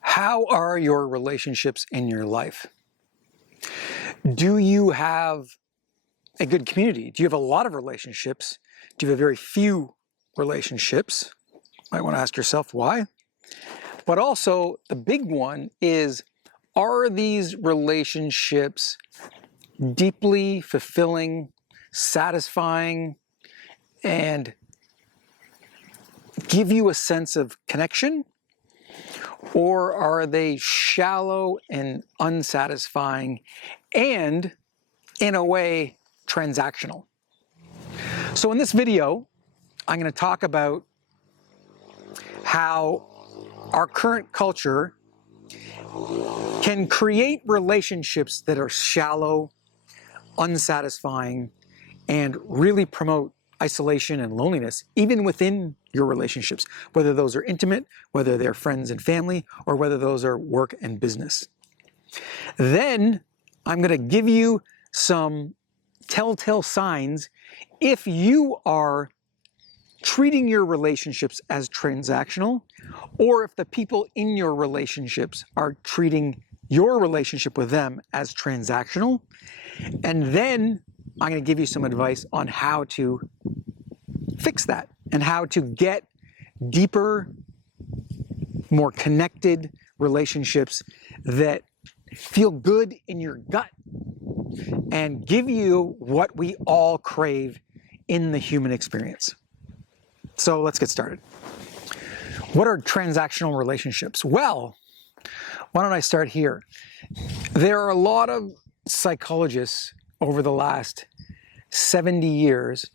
How are your relationships in your life? Do you have a good community? Do you have a lot of relationships? Do you have very few relationships? Might want to ask yourself why. But also, the big one is, are these relationships deeply fulfilling, satisfying, and give you a sense of connection? Or are they shallow and unsatisfying and, in a way, transactional? So in this video, I'm going to talk about how our current culture can create relationships that are shallow, unsatisfying, and really promote isolation and loneliness, even within your relationships, whether those are intimate, whether they're friends and family, or whether those are work and business. Then I'm going to give you some telltale signs if you are treating your relationships as transactional, or if the people in your relationships are treating your relationship with them as transactional. And then I'm going to give you some advice on how to fix that and how to get deeper, more connected relationships that feel good in your gut and give you what we all crave in the human experience. So let's get started. What are transactional relationships? Well, why don't I start here? There are a lot of psychologists over the last 70 years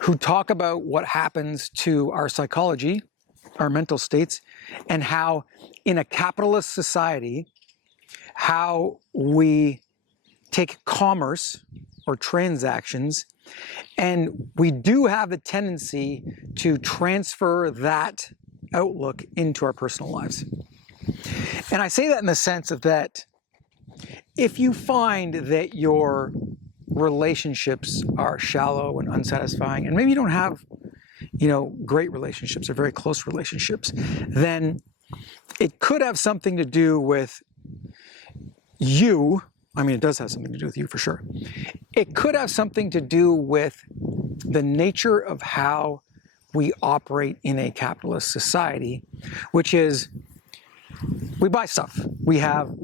who talk about what happens to our psychology, our mental states, and how in a capitalist society, how we take commerce or transactions, and we do have a tendency to transfer that outlook into our personal lives. And I say that in the sense of that if you find that your relationships are shallow and unsatisfying, and maybe you don't have, great relationships or very close relationships, then it could have something to do with you. I mean, it does have something to do with you for sure. It could have something to do with the nature of how we operate in a capitalist society, which is we buy stuff, we have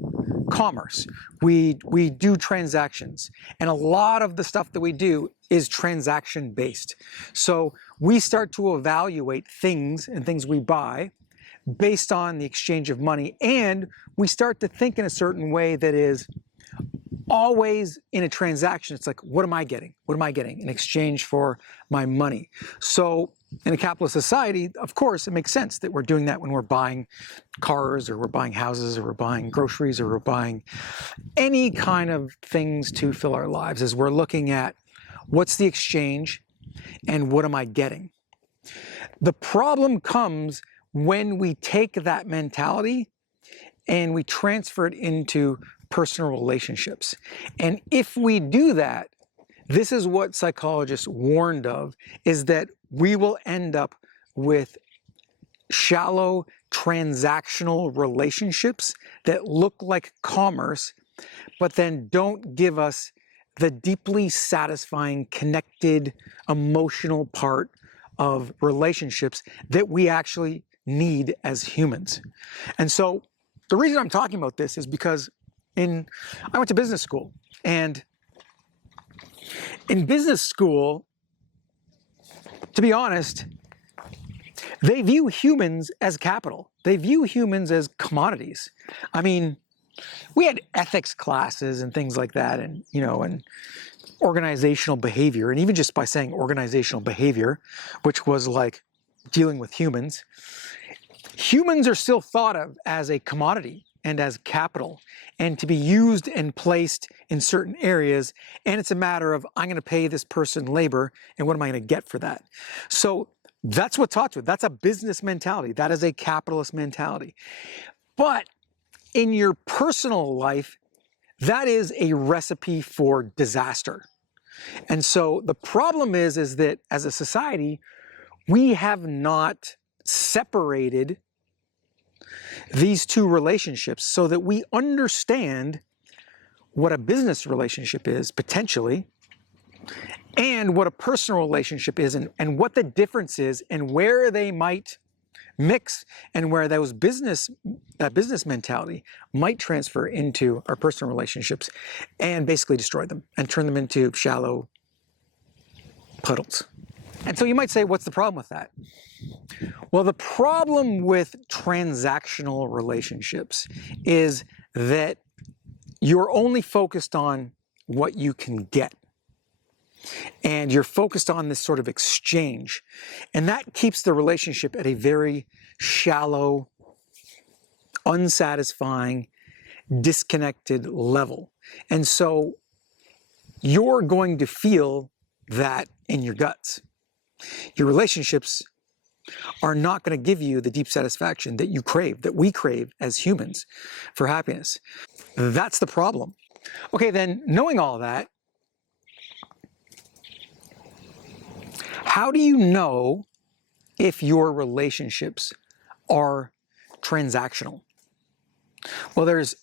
commerce, we do transactions, and a lot of the stuff that we do is transaction based. So we start to evaluate things and things we buy based on the exchange of money, and we start to think in a certain way that is always in a transaction. It's like, what am I getting? What am I getting in exchange for my money? So in a capitalist society, of course, it makes sense that we're doing that when we're buying cars or we're buying houses or we're buying groceries or we're buying any kind of things to fill our lives, as we're looking at what's the exchange and what am I getting? The problem comes when we take that mentality and we transfer it into personal relationships. And if we do that, this is what psychologists warned of, is that we will end up with shallow transactional relationships that look like commerce, but then don't give us the deeply satisfying, connected, emotional part of relationships that we actually need as humans. And so the reason I'm talking about this is because I went to business school, and in business school, to be honest, they view humans as capital. They view humans as commodities. I mean, we had ethics classes and things like that, and and organizational behavior, and even just by saying organizational behavior, which was like dealing with humans, humans are still thought of as a commodity and as capital, and to be used and placed in certain areas. And it's a matter of, I'm going to pay this person labor, and what am I going to get for that? So that's what's taught to it. That's a business mentality. That is a capitalist mentality. But in your personal life, that is a recipe for disaster. And so the problem is that as a society, we have not separated these two relationships so that we understand what a business relationship is, potentially, and what a personal relationship is, and what the difference is, and where they might mix, and where those that business mentality might transfer into our personal relationships and basically destroy them and turn them into shallow puddles. And so you might say, what's the problem with that? Well, the problem with transactional relationships is that you're only focused on what you can get. And you're focused on this sort of exchange. And that keeps the relationship at a very shallow, unsatisfying, disconnected level. And so you're going to feel that in your guts. Your relationships are not going to give you the deep satisfaction that you crave, that we crave as humans for happiness. That's the problem. Okay, then knowing all that, how do you know if your relationships are transactional? Well, there's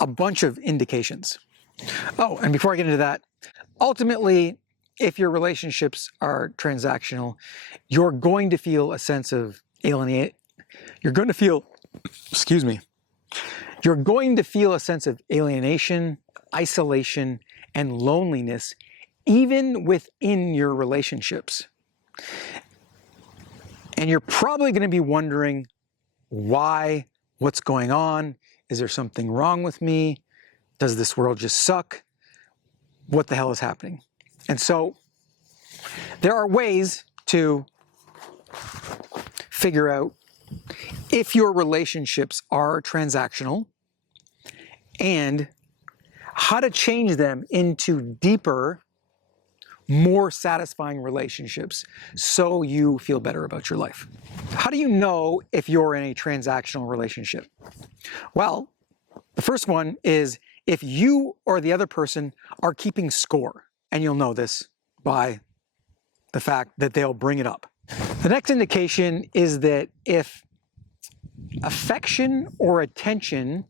a bunch of indications. Oh, and before I get into that, ultimately, if your relationships are transactional, you're going to feel a sense of alienation. You're going to feel, you're going to feel a sense of alienation, isolation, and loneliness, even within your relationships. And you're probably going to be wondering why, what's going on? Is there something wrong with me? Does this world just suck? What the hell is happening? And so there are ways to figure out if your relationships are transactional and how to change them into deeper, more satisfying relationships so you feel better about your life. How do you know if you're in a transactional relationship? Well, the first one is if you or the other person are keeping score, and you'll know this by the fact that they'll bring it up. The next indication is that if affection or attention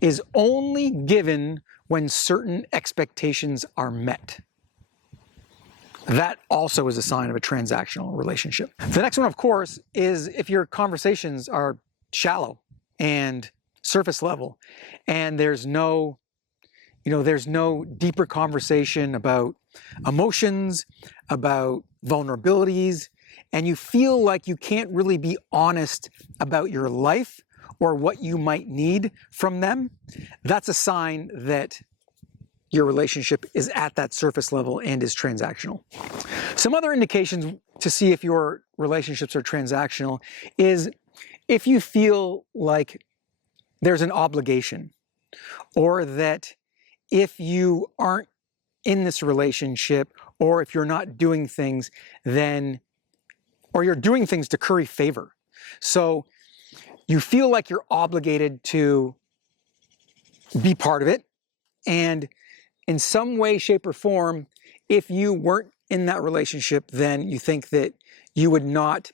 is only given when certain expectations are met. That also is a sign of a transactional relationship. The next one, of course, is if your conversations are shallow and surface level, and there's no deeper conversation about emotions, about vulnerabilities, and you feel like you can't really be honest about your life or what you might need from them. That's a sign that your relationship is at that surface level and is transactional. Some other indications to see if your relationships are transactional is if you feel like there's an obligation, or that if you aren't in this relationship, or if you're not doing things, or you're doing things to curry favor. So you feel like you're obligated to be part of it, and in some way, shape, or form, if you weren't in that relationship, then you think that you would not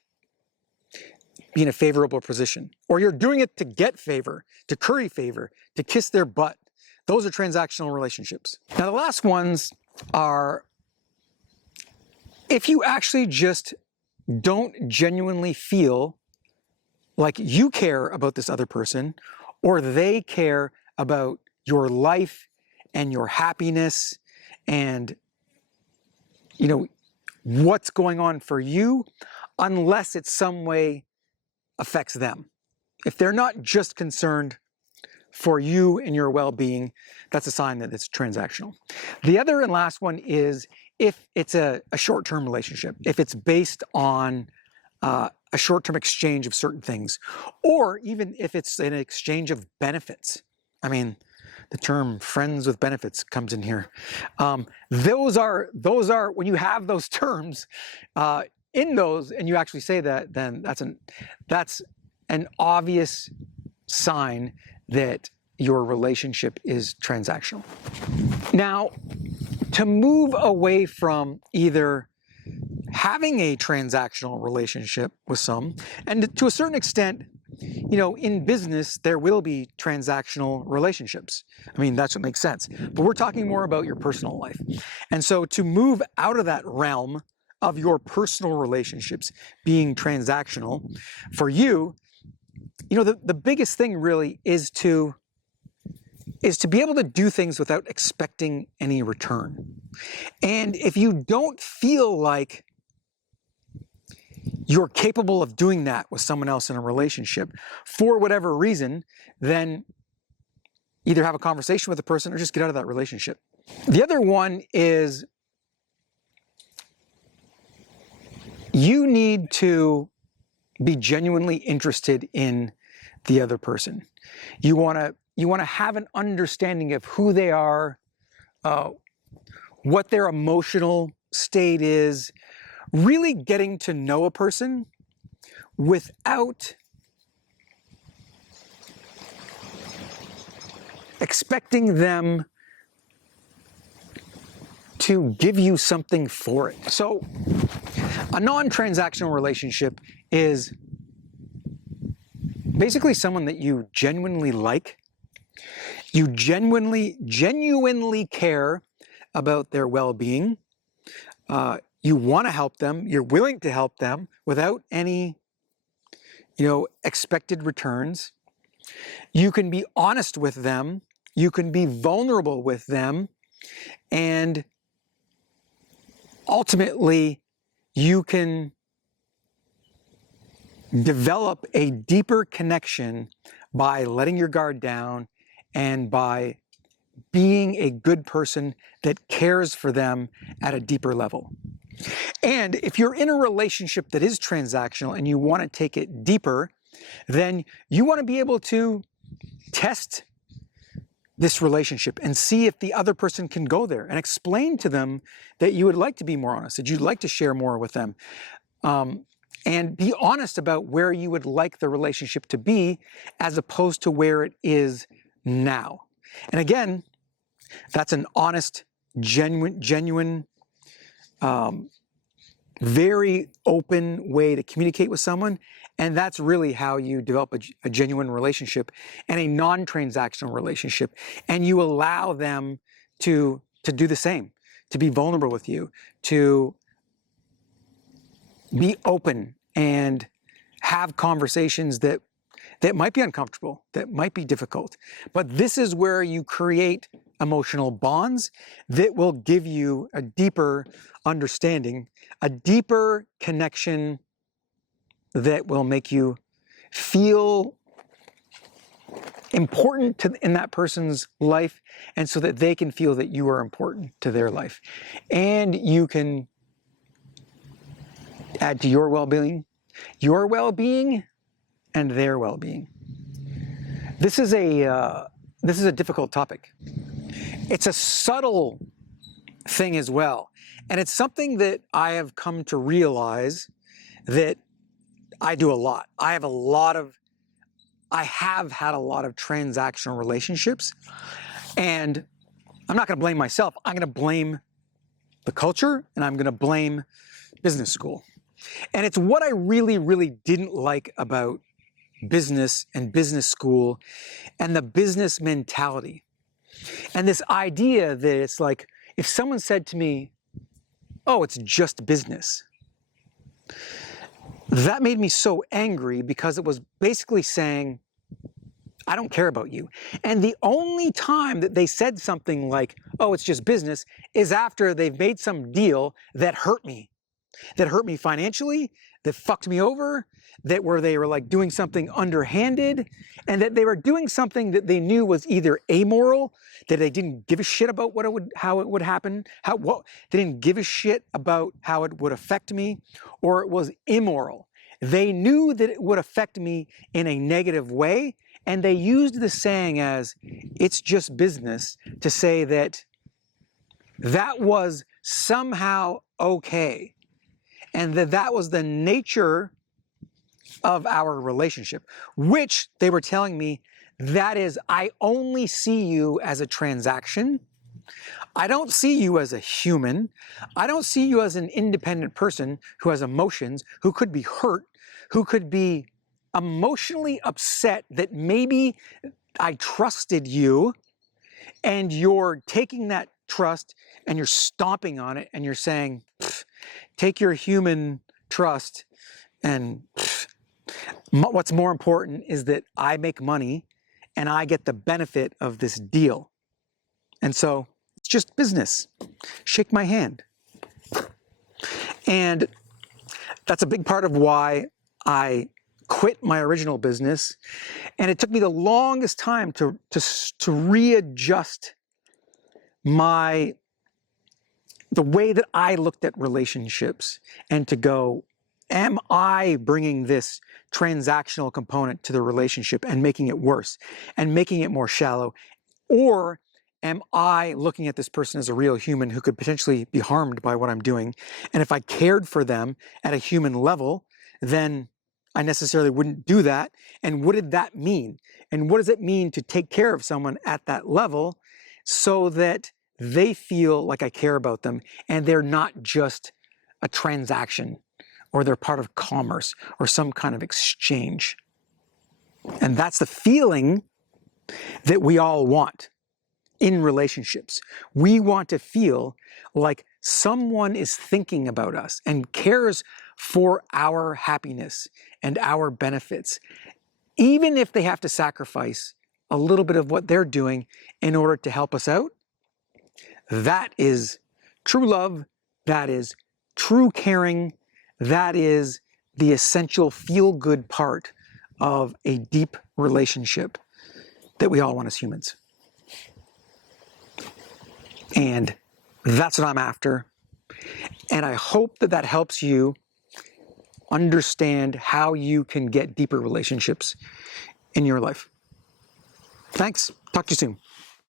be in a favorable position. Or you're doing it to get favor, to curry favor, to kiss their butt. Those are transactional relationships. Now, the last ones are if you actually just don't genuinely feel like you care about this other person, or they care about your life and your happiness and what's going on for you, unless it some way affects them. If they're not just concerned for you and your well-being, that's a sign that it's transactional. The other and last one is if it's a short-term relationship, if it's based on a short-term exchange of certain things, or even if it's an exchange of benefits. I mean, the term friends with benefits comes in here. Those are when you have those terms in those, and you actually say that, then that's an obvious sign that your relationship is transactional. Now, to move away from either having a transactional relationship with some, and to a certain extent, in business, there will be transactional relationships. I mean, that's what makes sense. But we're talking more about your personal life. And so to move out of that realm of your personal relationships being transactional, for you, the biggest thing really is to be able to do things without expecting any return. And if you don't feel like you're capable of doing that with someone else in a relationship for whatever reason, then either have a conversation with the person or just get out of that relationship. The other one is you need to be genuinely interested in the other person. You want to have an understanding of who they are, what their emotional state is, really getting to know a person without expecting them to give you something for it. So a non-transactional relationship is basically someone that you genuinely like. You genuinely care about their well-being. You want to help them. You're willing to help them without any, expected returns. You can be honest with them. You can be vulnerable with them. And ultimately, you can develop a deeper connection by letting your guard down and by being a good person that cares for them at a deeper level. And if you're in a relationship that is transactional and you want to take it deeper, then you want to be able to test this relationship and see if the other person can go there, and explain to them that you would like to be more honest, that you'd like to share more with them. And be honest about where you would like the relationship to be as opposed to where it is now. And again, that's an honest, genuine, very open way to communicate with someone. And that's really how you develop a genuine relationship and a non-transactional relationship. And you allow them to do the same, to be vulnerable with you, to be open and have conversations that might be uncomfortable, that might be difficult. But this is where you create emotional bonds that will give you a deeper understanding, a deeper connection that will make you feel important in that person's life, and so that they can feel that you are important to their life. And you can add to your well-being and their well-being. This is a difficult topic. It's a subtle thing as well. And it's something that I have come to realize that I do a lot. I have had a lot of transactional relationships, and I'm not going to blame myself. I'm going to blame the culture, and I'm going to blame business school. And it's what I really, really didn't like about business and business school and the business mentality. And this idea that it's like, if someone said to me, "Oh, it's just business," that made me so angry, because it was basically saying, I don't care about you. And the only time that they said something like, "Oh, it's just business," is after they've made some deal that hurt me financially, that fucked me over, where they were like doing something underhanded, and that they were doing something that they knew was either amoral, that they didn't give a shit about how it would happen, they didn't give a shit about how it would affect me, or it was immoral. They knew that it would affect me in a negative way, and they used the saying as, "It's just business," to say that was somehow okay, and that was the nature of our relationship, which they were telling me, that is, I only see you as a transaction. I don't see you as a human. I don't see you as an independent person who has emotions, who could be hurt, who could be emotionally upset that maybe I trusted you, and you're taking that trust and you're stomping on it and you're saying, take your human trust, and what's more important is that I make money and I get the benefit of this deal. And so it's just business. Shake my hand. And that's a big part of why I quit my original business. And it took me the longest time to readjust the way that I looked at relationships, and to go, am I bringing this transactional component to the relationship and making it worse and making it more shallow? Or am I looking at this person as a real human who could potentially be harmed by what I'm doing? And if I cared for them at a human level, then I necessarily wouldn't do that. And what did that mean? And what does it mean to take care of someone at that level so that they feel like I care about them and they're not just a transaction, or they're part of commerce or some kind of exchange? And that's the feeling that we all want in relationships. We want to feel like someone is thinking about us and cares for our happiness and our benefits, even if they have to sacrifice a little bit of what they're doing in order to help us out. That is true love. That is true caring. That is the essential feel-good part of a deep relationship that we all want as humans. And that's what I'm after. And I hope that that helps you understand how you can get deeper relationships in your life. Thanks. Talk to you soon.